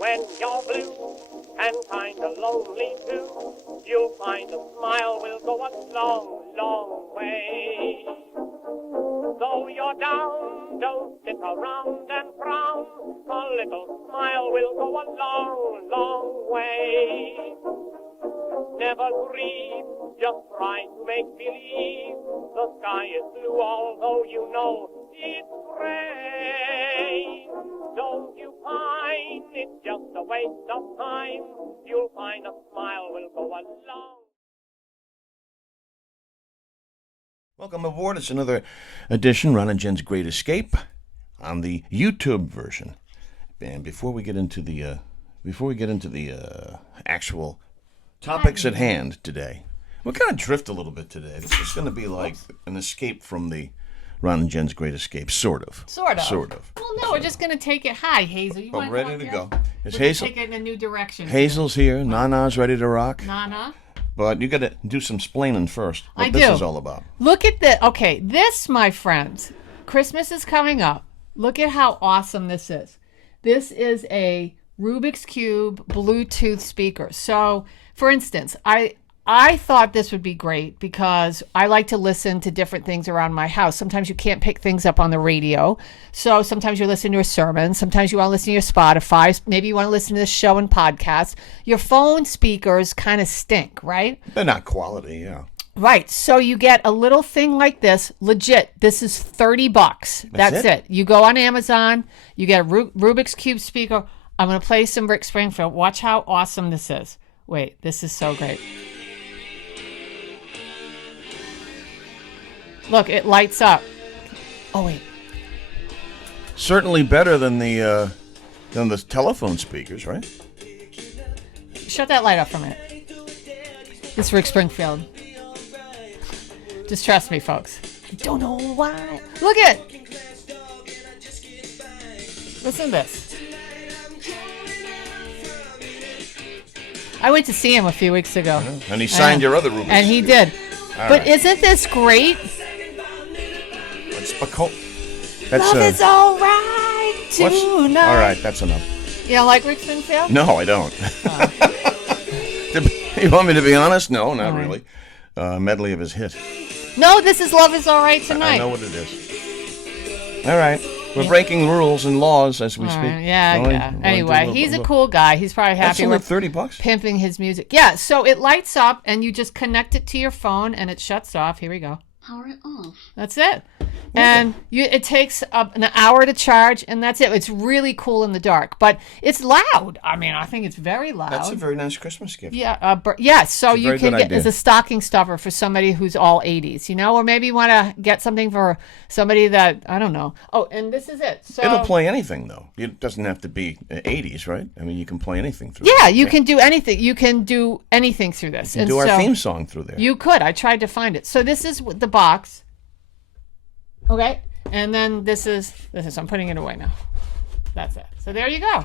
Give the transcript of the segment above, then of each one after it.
when you're blue and kinda lonely too, you'll find a smile will go a long, long way. Though you're down, don't sit around and frown. A little smile will go a long, long way. Never grieve, just try to make believe the sky is blue, although you know it's gray. Don't you pine, it's just a waste of time. You'll find a smile will go a long. Welcome aboard. It's another edition, Ron and Jen's Great Escape, on the YouTube version. And before we get into the actual topics at hand today, we'll kind of drift a little bit today. This is going to be like an escape from the Ron and Jen's Great Escape, sort of. Sort of. Well, no, we're just going to take it high, Hazel. You want ready to go. Is We're Hazel? Take it in a new direction. Hazel's here. Nana's ready to rock. Nana. But you got to do some splaining first. What this is all about. Look at this. Okay, this, my friends, Christmas is coming up. Look at how awesome this is. This is a Rubik's Cube Bluetooth speaker. So, for instance, I thought this would be great because I like to listen to different things around my house. Sometimes you can't pick things up on the radio. So sometimes you're listening to a sermon. Sometimes you want to listen to your Spotify. Maybe you want to listen to this show and podcast. Your phone speakers kind of stink, right? They're not quality, yeah. Right. So you get a little thing like this. Legit. This is $30. That's it. You go on Amazon. You get a Rubik's Cube speaker. I'm going to play some Rick Springfield. Watch how awesome this is. Wait, this is so great. Look, it lights up. Oh, wait. Certainly better than the telephone speakers, right? Shut that light off for a minute. This is Rick Springfield. Just trust me, folks. I don't know why. Look at it. Listen to this. I went to see him a few weeks ago. And he signed your other Rubik's. And he did. But isn't this great? That's Love is all right tonight. All right, that's enough. You don't like Rick Springfield? No, I don't. You want me to be honest? No, not really. Medley of his hit. No, this is Love is all right tonight. I know what it is. All right. We're breaking rules and laws as we speak. Yeah. Anyway, he's a cool guy. He's probably happy with $30. Pimping his music. Yeah, so it lights up and you just connect it to your phone and it shuts off. Here we go. Power it off. That's it. And it takes an hour to charge, and that's it. It's really cool in the dark, but it's loud. I mean, I think it's very loud. That's a very nice Christmas gift. Yeah. So you can get as a stocking stuffer for somebody who's all 80s, or maybe you want to get something for somebody that, I don't know. Oh, and this is it. So it'll play anything, though. It doesn't have to be 80s, right? I mean, you can play anything through Yeah, you can do anything. You can do anything through this. You can do our theme song through there. You could. I tried to find it. So this is the box. Okay, and then this is, I'm putting it away now. That's it. So there you go.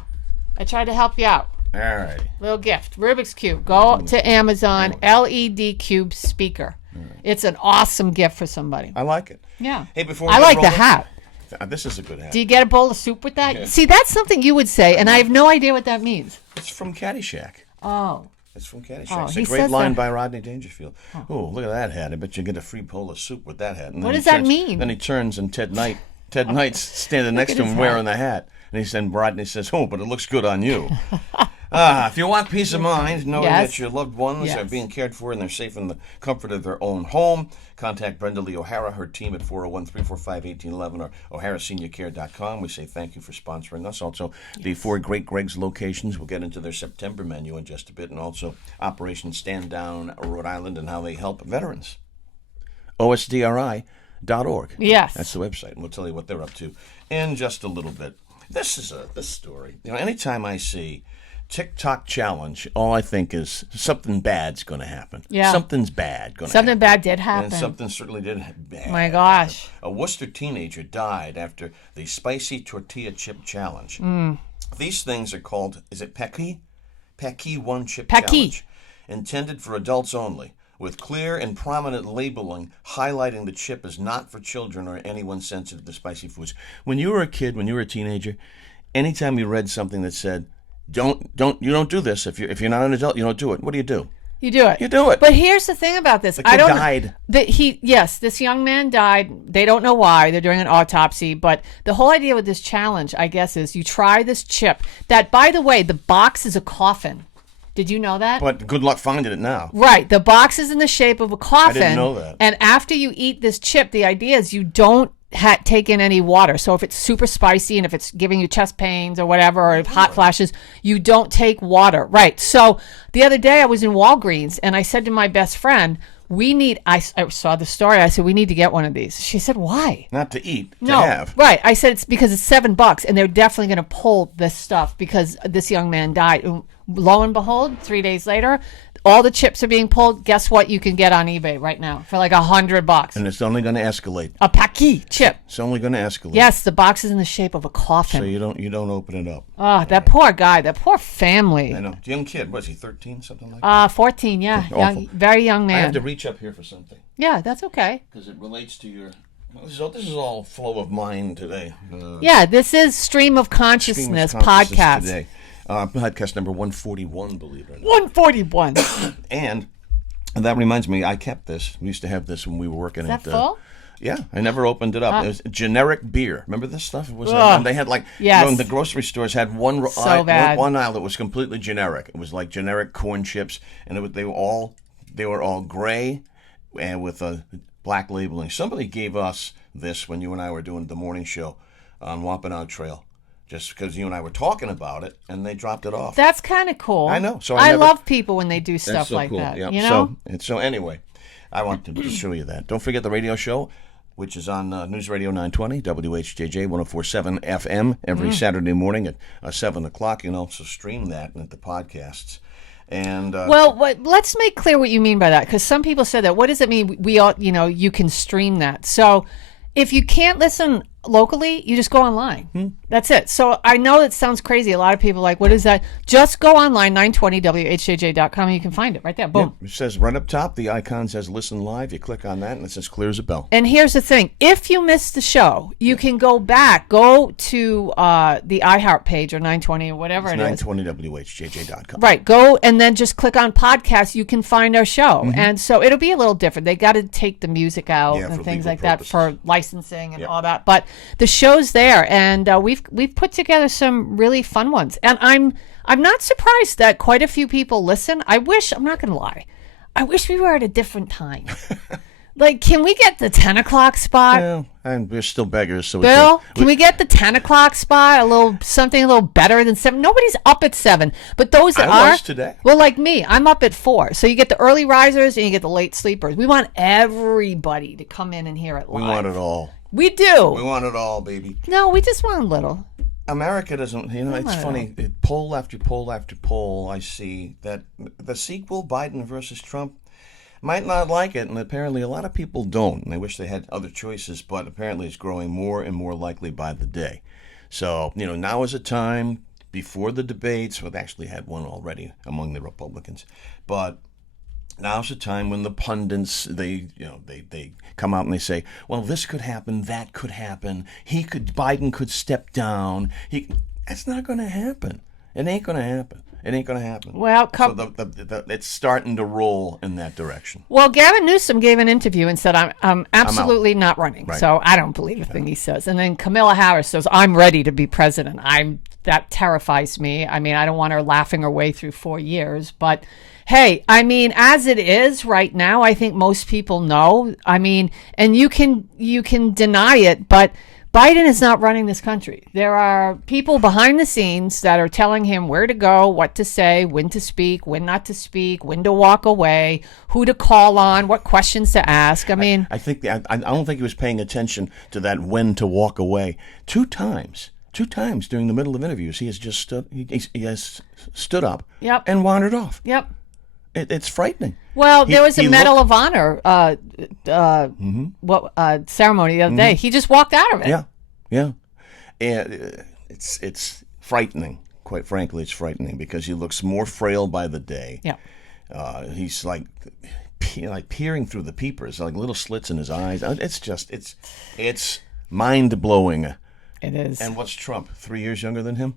I tried to help you out. All right. Little gift. Rubik's Cube. Go to Amazon, LED Cube speaker. It's an awesome gift for somebody. I like it. Yeah. Hey, before I like the hat. This is a good hat. Do you get a bowl of soup with that? Yeah. See, that's something you would say, and I have no idea what that means. It's from Caddyshack. Oh. It's from Caddyshack. Oh, It's he a great says line that. by Rodney Dangerfield. Oh, look at that hat. I bet you get a free bowl of soup with that hat. And then What he does that turns- mean? Then he turns and Ted Knight's standing next at to his him hat. wearing the hat. And Rodney says, oh, but it looks good on you. If you want peace of mind, knowing Yes. that your loved ones are Yes. being cared for and they're safe in the comfort of their own home, contact Brenda Lee O'Hara, her team at 401-345-1811 or o'haraseniorcare.com. We say thank you for sponsoring us. Also, the 4 Great Greg's locations. We'll get into their September menu in just a bit. And also Operation Stand Down Rhode Island and how they help veterans. OSDRI.org. Yes. That's the website. And we'll tell you what they're up to in just a little bit. This story. Anytime I see TikTok challenge, all I think is something bad's going to happen. Yeah. Something's bad going to happen. Something bad did happen. And something certainly did bad. My gosh. A Worcester teenager died after the spicy tortilla chip challenge. These things are called, is it Pecky? Pecky One Chip Pecky. Challenge. Intended for adults only, with clear and prominent labeling highlighting the chip as not for children or anyone sensitive to spicy foods. When you were a kid, when you were a teenager, anytime you read something that said, you don't do this. If you're not an adult, you don't do it. What do you do? You do it. You do it. But here's the thing about this. The kid died. This young man died. They don't know why. They're doing an autopsy. But the whole idea with this challenge, I guess, is you try this chip that, by the way, the box is a coffin. Did you know that? But good luck finding it now. Right. The box is in the shape of a coffin. I didn't know that. And after you eat this chip, the idea is you don't take in any water. So if it's super spicy and if it's giving you chest pains or whatever, or hot flashes, you don't take water. Right. So the other day I was in Walgreens and I said to my best friend, I saw the story. I said, we need to get one of these. She said, why? Not to eat, to No, have. right. I said, it's because it's $7 and they're definitely going to pull this stuff because this young man died. And lo and behold, 3 days later, all the chips are being pulled. Guess what? You can get on eBay right now for like $100. And it's only going to escalate. A Paqui chip. It's only going to escalate. Yes, the box is in the shape of a coffin. So you don't open it up. Oh, that poor guy, that poor family. I know. Young kid. Was he 13, something like that? 14, yeah. Awful. Very young I man. have to reach up here for something Yeah, that's okay. because it relates to your. This is all flow of mind today. Yeah, this is Stream of Consciousness podcast. Today. Podcast number 141, believe it or not. 141. And that reminds me, I kept this. We used to have this when we were working Is that at. full? Yeah, I never opened it up. It was generic beer. Remember this stuff? It was they had like Yes. the grocery stores had one bad. one aisle that was completely generic. It was like generic corn chips, and they were all gray and with a black labeling. Somebody gave us this when you and I were doing the morning show on Wampanoag Trail. Just because you and I were talking about it, and they dropped it off. That's kind of cool. I know. So I never, love people when they do stuff that's so like cool. that. Yep. You know? So anyway, I want to show you that. Don't forget the radio show, which is on News Radio 920, WHJJ 104.7 FM every Saturday morning at 7 o'clock. You can also stream that at the podcasts. And Well, let's make clear what you mean by that, because some people said that. What does it mean? We all, you can stream that. So if you can't listen locally, you just go online. That's it. So I know it sounds crazy. A lot of people are like, what is that? Just go online, 920WHJJ.com, and you can find it right there. Boom. it says right up top, the icon says listen live. You click on that, and it's as clear as a bell. And here's the thing. If you missed the show, you can go back. Go to the iHeart page or 920 or whatever it is. 920WHJJ.com. Right. Go and then just click on podcast. You can find our show. And so it'll be a little different. They got to take the music out Yeah, and for things legal like that purposes. for licensing and all that. But the show's there, and we've put together some really fun ones. And I'm not surprised that quite a few people listen. I'm not going to lie. I wish we were at a different time. Like, can we get the 10 o'clock spot? Yeah, and we're still beggars, so Bill, can we get the 10 o'clock spot? Something a little better than 7? Nobody's up at 7, but those that I are was today. Well, like me, I'm up at 4. So you get the early risers and you get the late sleepers. We want everybody to come in and hear it live. We want it all. We do. We want it all, baby. No, we just want a little. America doesn't, it's funny. Poll after poll after poll, I see that the sequel, Biden versus Trump, might not like it, and apparently a lot of people don't. And they wish they had other choices, but apparently it's growing more and more likely by the day. So, now is a time before the debates. Well, they actually had one already among the Republicans, but now's the time when the pundits, they come out and they say, well, this could happen, that could happen. Biden could step down. That's not going to happen. It ain't going to happen. It ain't going to happen. Well, so it's starting to roll in that direction. Well, Gavin Newsom gave an interview and said, I'm absolutely not running. Right. So I don't believe a thing he says. And then Kamala Harris says, I'm ready to be president. That terrifies me. I mean, I don't want her laughing her way through 4 years. But hey, I mean, as it is right now, I think most people know. I mean, and you can deny it, but Biden is not running this country. There are people behind the scenes that are telling him where to go, what to say, when to speak, when not to speak, when to walk away, who to call on, what questions to ask. I mean, I don't think he was paying attention to that when to walk away. Two times during the middle of interviews, he has just stood up Yep. and wandered off. Yep. It's frightening. Well, there was a Medal of Honor ceremony the other day. He just walked out of it. Yeah. And it's frightening. Quite frankly, it's frightening because he looks more frail by the day. Yeah. He's like peering through the peepers, like little slits in his eyes. It's mind blowing. It is. And what's Trump? 3 years younger than him?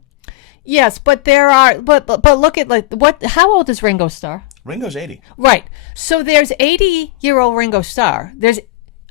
Yes, but there are, but look at like what? How old is Ringo Starr? Ringo's 80. Right. So there's 80-year-old Ringo Starr. There's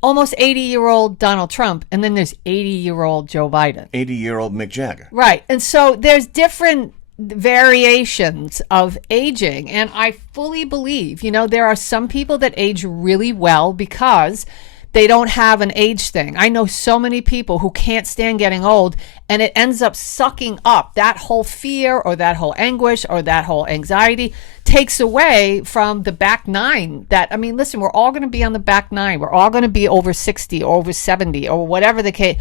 almost 80-year-old Donald Trump, and then there's 80-year-old Joe Biden. 80-year-old Mick Jagger. Right. And so there's different variations of aging, and I fully believe, there are some people that age really well because they don't have an age thing. I know so many people who can't stand getting old, and it ends up sucking up that whole fear or that whole anguish or that whole anxiety, takes away from the back nine. Listen, we're all going to be on the back nine. We're all going to be over 60 or over 70 or whatever the case.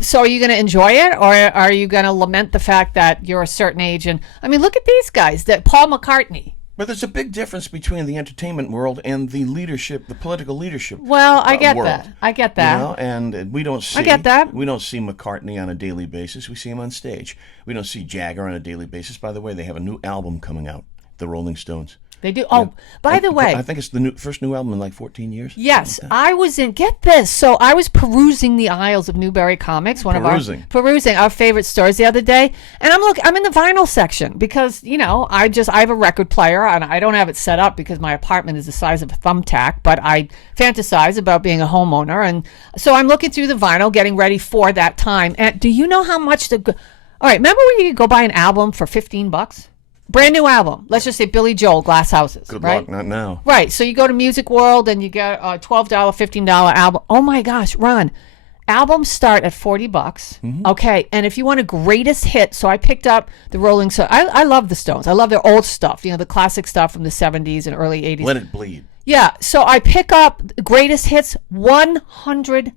So are you going to enjoy it, or are you going to lament the fact that you're a certain age? And look at these guys, that Paul McCartney. But there's a big difference between the entertainment world and the leadership, the political leadership. Well, I get world. that. I get that. And we don't see. I get that. We don't see McCartney on a daily basis. We see him on stage. We don't see Jagger on a daily basis. By the way, they have a new album coming out, the Rolling Stones. They do. Oh, by the way, I think it's the first new album in like 14 years. Yes, I was in. Get this. So I was perusing the aisles of Newbury Comics, perusing our favorite stores the other day, and I'm in the vinyl section because I have a record player and I don't have it set up because my apartment is the size of a thumbtack, but I fantasize about being a homeowner, and so I'm looking through the vinyl, getting ready for that time. And do you know how much all right? Remember when you could go buy an album for $15? Brand new album. Let's just say Billy Joel, Glass Houses. Good right? luck, not now. Right. So you go to Music World and you get a $12, $15 album. Oh my gosh, Ron. Albums start at $40. Mm-hmm. Okay. And if you want a greatest hit, so I picked up the Rolling Stones. I love the Stones. I love their old stuff, the classic stuff from the 70s and early 80s. Let It Bleed. Yeah. So I pick up greatest hits, $100.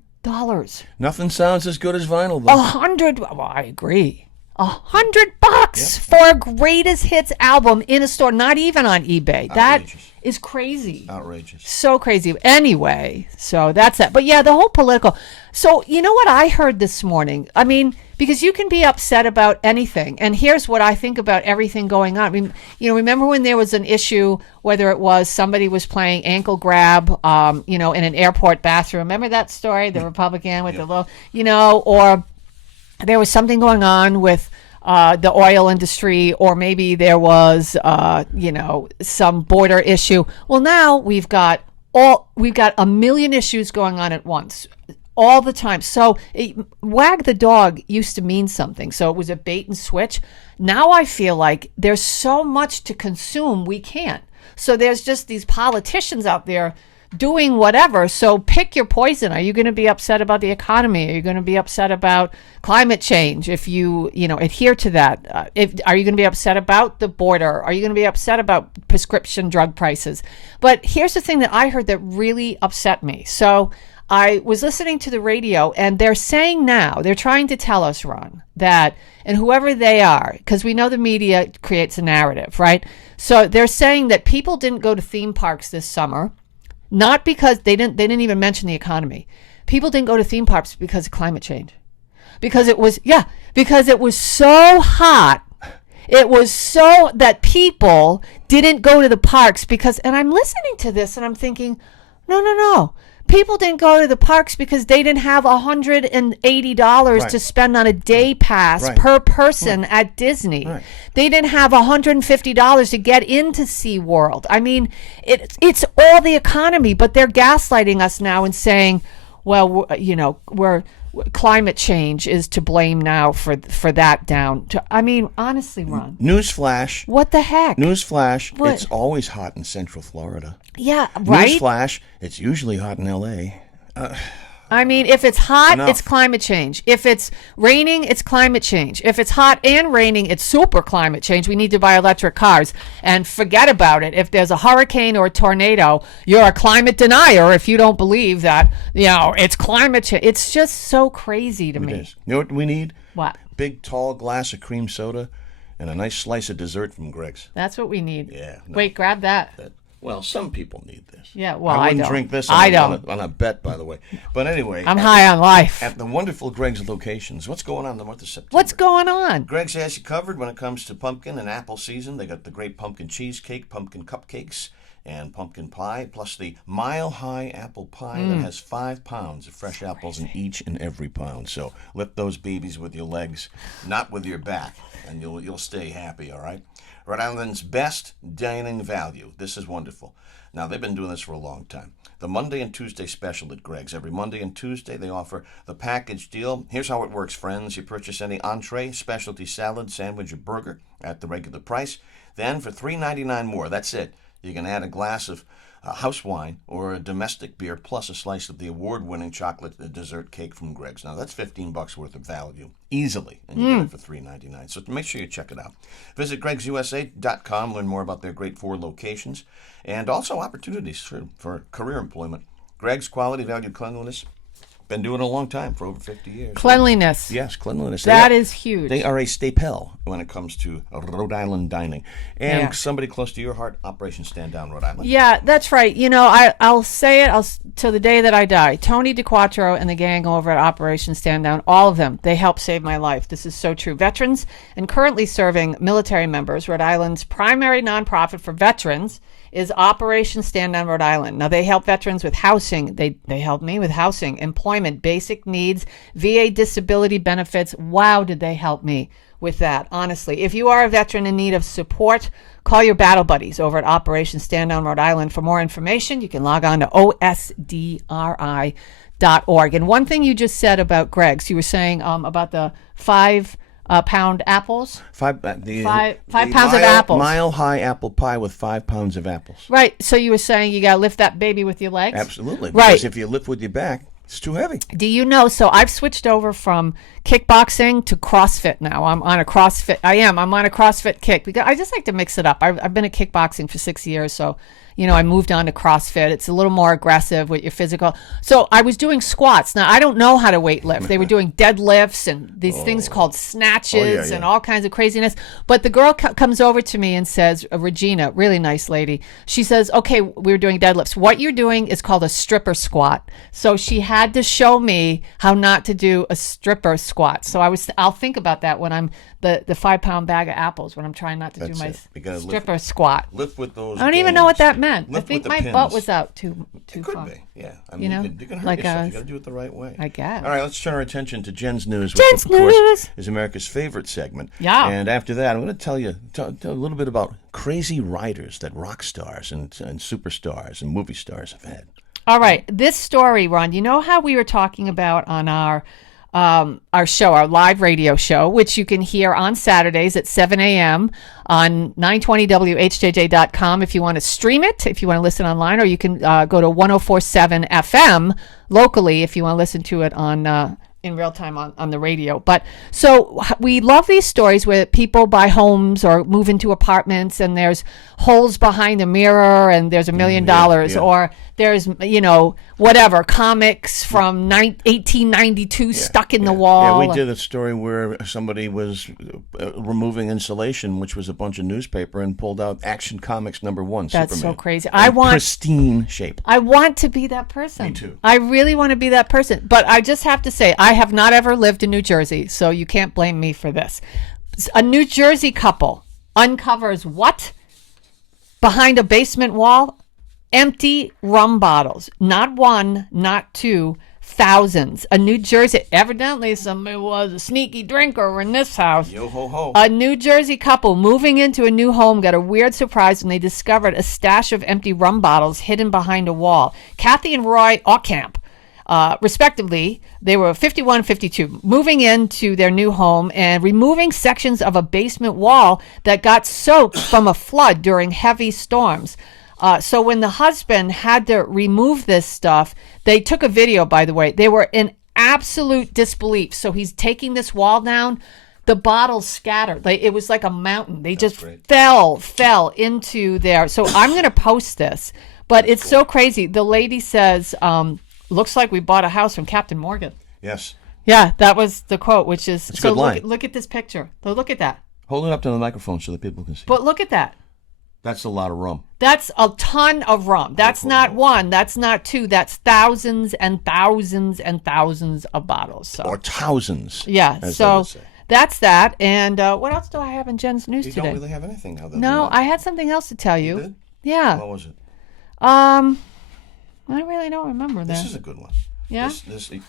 Nothing sounds as good as vinyl, though. $100. Well, I agree. $100 for a greatest hits album in a store, not even on eBay. Outrageous. That is crazy. Outrageous. So crazy. Anyway, so that's that. But yeah, the whole political. So you know what I heard this morning? Because you can be upset about anything. And here's what I think about everything going on. Remember when there was an issue, whether it was somebody was playing ankle grab, in an airport bathroom. Remember that story? The Republican with the little, or there was something going on with the oil industry, or maybe there was, some border issue. Well, now we've got a million issues going on at once, all the time. So wag the dog used to mean something. So it was a bait and switch. Now I feel like there's so much to consume, we can't. So there's just these politicians out there doing whatever. So pick your poison. Are you going to be upset about the economy? Are you going to be upset about climate change if you adhere to that? Are you going to be upset about the border? Are you going to be upset about prescription drug prices? But here's the thing that I heard that really upset me. So I was listening to the radio, and they're saying now, they're trying to tell us, Ron, that, and whoever they are, because we know the media creates a narrative, right? So they're saying that people didn't go to theme parks this summer. Not because they didn't even mention the economy. People didn't go to theme parks because of climate change. Because it was so hot. It was so that people didn't go to the parks because, and I'm listening to this and I'm thinking, no. People didn't go to the parks because they didn't have $180 to spend on a day pass per person at Disney. Right. They didn't have $150 to get into SeaWorld. It's all the economy, but they're gaslighting us now and saying, well, we're climate change is to blame now for that down. Honestly, Ron. Newsflash. What the heck? Newsflash. What? It's always hot in Central Florida. Yeah, right? Newsflash. It's usually hot in L.A. If it's hot, Enough. It's climate change. If it's raining, it's climate change. If it's hot and raining, it's super climate change. We need to buy electric cars. And forget about it. If there's a hurricane or a tornado, you're a climate denier if you don't believe that, it's climate change. It's just so crazy to me. It is. You know what we need? What? Big, tall glass of cream soda and a nice slice of dessert from Greg's. That's what we need. Yeah. No. Wait, grab that. Well, some people need this. Yeah, well, I wouldn't don't. drink this I on don't. a bet, by the way. But anyway. I'm high on life. At the wonderful Greg's locations, what's going on in the month of September? What's going on? Greg's has you covered when it comes to pumpkin and apple season. They got the great pumpkin cheesecake, pumpkin cupcakes, and pumpkin pie, plus the Mile High apple pie that has 5 pounds of fresh apples in each and every pound. So lift those babies with your legs, not with your back, and you'll stay happy, all right? Rhode Island's best dining value. This is wonderful. Now, they've been doing this for a long time. The Monday and Tuesday special at Greg's. Every Monday and Tuesday, they offer the package deal. Here's how it works, friends. You purchase any entree, specialty salad, sandwich, or burger at the regular price. Then, for $3.99 more, that's it. You can add a glass of house wine or a domestic beer plus a slice of the award-winning chocolate dessert cake from Greg's. Now, that's $15 worth of value easily, and you get it for $3.99. So make sure you check it out. Visit gregsusa.com, learn more about their great 4 locations, and also opportunities for career employment. Greg's Quality Value Cleanliness. Been doing it a long time, for over 50 years. Cleanliness. Yes, cleanliness. That is huge. They are a staple when it comes to Rhode Island dining. And somebody close to your heart, Operation Stand Down Rhode Island. Yeah, that's right. You know, I'll say it till the day that I die. Tony DeQuattro and the gang over at Operation Stand Down, all of them, they helped save my life. This is so true. Veterans and currently serving military members, Rhode Island's primary nonprofit for veterans is Operation Stand Down Rhode Island. Now, they help veterans with housing. They help me with housing, employment, basic needs, VA disability benefits. Wow, did they help me with that, honestly. If you are a veteran in need of support, call your battle buddies over at Operation Stand Down Rhode Island. For more information, you can log on to osdri.org. And one thing you just said about Greg's, you were saying about the 5 pound apples. 5 pounds of apples. Mile High apple pie with 5 pounds of apples. Right. So you were saying you got to lift that baby with your legs? Absolutely. Right. Because if you lift with your back, it's too heavy. Do you know? So I've switched over from kickboxing to CrossFit now. I'm on a CrossFit. I'm on a CrossFit kick because I just like to mix it up. I've been at kickboxing for 6 years, so I moved on to CrossFit. It's a little more aggressive with your physical. So I was doing squats. Now, I don't know how to weight lift. They were doing deadlifts and these things called snatches and all kinds of craziness. But the girl comes over to me and says, Regina, really nice lady. She says, okay, we were doing deadlifts. What you're doing is called a stripper squat. So she had to show me how not to do a stripper squat. So I'll think about that when I'm the 5 pound bag of apples when I'm trying not to do my stripper squat. Lift with those. I don't even know what that meant. Lift I think my pins. butt was out too It far. could be, yeah. I mean, you can hurt yourself. You got to do it the right way. I guess. All right, let's turn our attention to Jen's News, Jen's which, of course, News is America's favorite segment. Yeah. And after that, I'm going to tell you a little bit about crazy riders that rock stars and superstars and movie stars have had. All right. This story, Ron, you know how we were talking about on our show, our live radio show, which you can hear on Saturdays at 7 a.m. on 920WHJJ.com if you want to stream it, if you want to listen online, or you can go to 104.7 FM locally if you want to listen to it on in real time on the radio. But so we love these stories where people buy homes or move into apartments and there's holes behind the mirror and there's $1 million or there's, whatever, comics from 1892 stuck in the wall. Yeah, we did a story where somebody was removing insulation, which was a bunch of newspaper, and pulled out Action Comics #1, That's Superman. so crazy. Pristine shape. I want to be that person. Me too. I really want to be that person. But I just have to say, I have not ever lived in New Jersey, so you can't blame me for this. A New Jersey couple uncovers what? Behind a basement wall? Empty rum bottles. Not one, not two, thousands. A New Jersey, evidently somebody was a sneaky drinker in this house. Yo ho ho. A New Jersey couple moving into a new home got a weird surprise when they discovered a stash of empty rum bottles hidden behind a wall. Kathy and Roy Ocamp, respectively, they were 51 and 52, moving into their new home and removing sections of a basement wall that got soaked from a flood during heavy storms. So when the husband had to remove this stuff, they took a video, by the way. They were in absolute disbelief. So he's taking this wall down. The bottles scattered. It was like a mountain. They just fell into there. So I'm going to post this. But it's so crazy. The lady says, looks like we bought a house from Captain Morgan. Yes. Yeah, that was the quote, which is... It's a good line. Look at this picture. Look at that. Hold it up to the microphone so that people can see. But look at that. That's a lot of rum. That's a ton of rum. That's not one. That's not two. That's thousands and thousands and thousands of bottles. So. Or thousands. Yeah. So that's that. And what else do I have in Jen's News today? You don't really have anything other than No, that. I had something else to tell you. You did? Yeah. What was it? I really don't remember that. This is a good one. Yeah?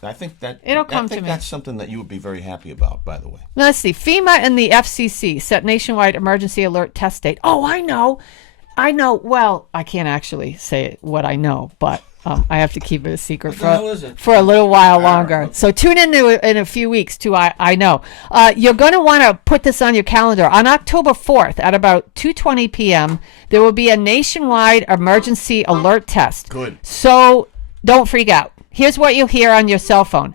I think that It'll come to me. That's something that you would be very happy about, by the way. Let's see. FEMA and the FCC set nationwide emergency alert test date. Oh, I know. Well, I can't actually say what I know, but I have to keep it a secret What the hell is it? for a little while longer. So tune in in a few weeks to I Know. You're going to want to put this on your calendar. On October 4th at about 2:20 p.m., there will be a nationwide emergency alert test. Good. So don't freak out. Here's what you'll hear on your cell phone.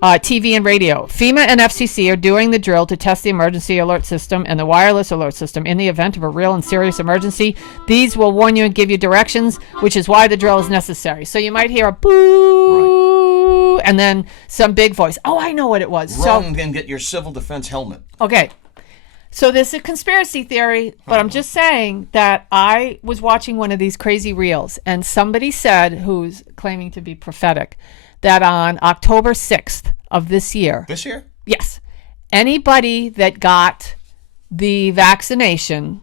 TV and radio. FEMA and FCC are doing the drill to test the emergency alert system and the wireless alert system in the event of a real and serious emergency. These will warn you and give you directions, which is why the drill is necessary. So you might hear a boo, and then some big voice. Oh, I know what it was. Run and get your civil defense helmet. Okay. So this is a conspiracy theory, but I'm just saying that I was watching one of these crazy reels, and somebody said, who's claiming to be prophetic, that on October 6th of this year, yes, anybody that got the vaccination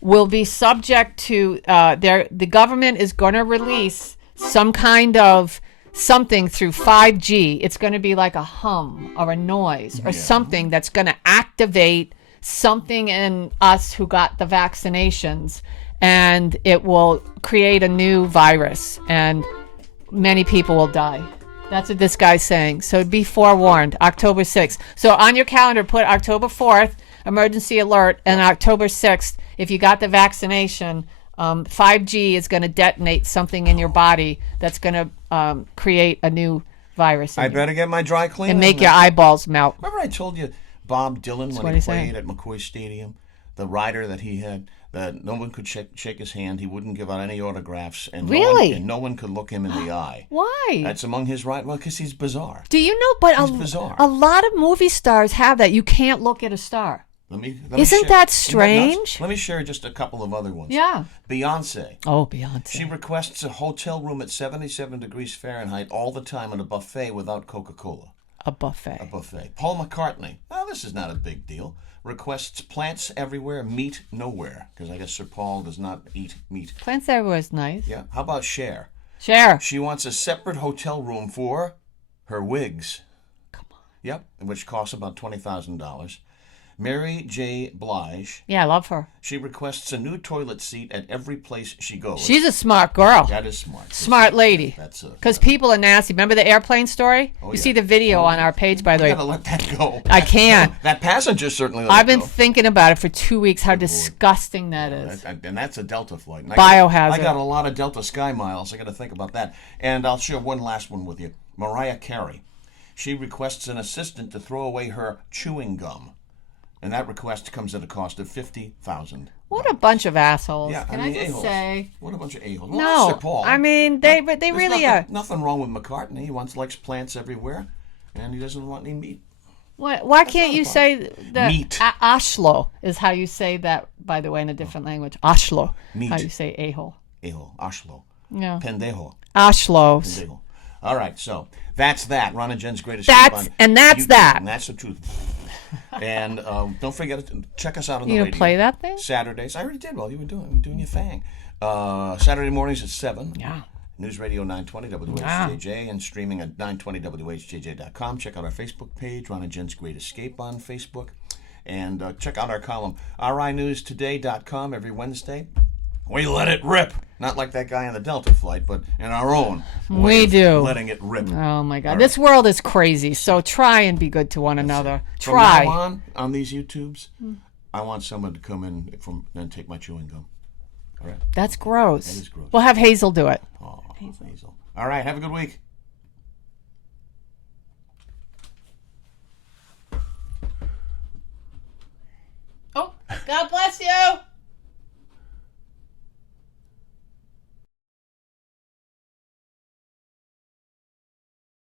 will be subject to the government is going to release some kind of something through 5G. It's going to be like a hum or a noise or something that's going to activate something in us who got the vaccinations, and it will create a new virus and many people will die. That's what this guy's saying. So be forewarned. October 6th. So on your calendar, put October 4th, emergency alert, and October 6th, if you got the vaccination, 5G is going to detonate something in your body that's going to create a new virus. I better get my dry cleaner. And make your eyeballs melt. Remember I told you Bob Dylan when he played at McCoy Stadium, the rider that he had, that no one could shake his hand, he wouldn't give out any autographs, and no one could look him in the eye. Why? That's among his right. Well, because he's bizarre. Do you know? But he's bizarre. A lot of movie stars have that. You can't look at a star. Isn't that strange? Let me share just a couple of other ones. Yeah. Beyonce. Oh, Beyonce. She requests a hotel room at 77 degrees Fahrenheit all the time and a buffet without Coca-Cola. A buffet. A buffet. Paul McCartney. Oh, this is not a big deal. Requests plants everywhere, meat nowhere. Because I guess Sir Paul does not eat meat. Plants everywhere is nice. Yeah. How about Cher? Cher. She wants a separate hotel room for her wigs. Come on. Yep. Which costs about $20,000. Mary J. Blige. Yeah, I love her. She requests a new toilet seat at every place she goes. She's a smart girl. That is smart. Smart lady. That's because people are nasty. Remember the airplane story? You see the video on our page, by the way. You gotta let that go. I can't. That passenger certainly. I've been thinking about it for 2 weeks. How disgusting that is. And that's a Delta flight. Biohazard. I got a lot of Delta Sky miles. I got to think about that. And I'll share one last one with you. Mariah Carey. She requests an assistant to throw away her chewing gum. And that request comes at a cost of $50,000. What a bunch of assholes! Yeah, Can I just a-holes. say? What a bunch of a-holes. No, well, Sir Paul. I mean they really are. Nothing wrong with McCartney. He likes plants everywhere, and he doesn't want any meat. Why can't you say that? Meat. Ashlo is how you say that. By the way, in a different language, Ashlo. Meat. How you say a-hole? A-hole. Ashlo. Yeah. Pendejo. Ashlos. Pendejo. All right, so that's that. Ron and Jen's Greatest That's and that's YouTube, that. And that's the truth. And don't forget to check us out on the radio. radio. You play that thing? Saturdays. I already did while you were doing your thing. Saturday mornings at 7. Yeah. News Radio 920 WHJJ and streaming at 920WHJJ.com. Check out our Facebook page, Ron and Jen's Great Escape on Facebook. And check out our column, RINewstoday.com every Wednesday. We let it rip. Not like that guy on the Delta flight, but in our own way. We do. Letting it rip. Oh, my God. All This world is crazy, so try and be good to one another. From Try. now on these YouTubes, I want someone to come in and take my chewing gum. All right? That's gross. That is gross. We'll have Hazel do it. Oh, Hazel. All right, have a good week. Oh, God bless.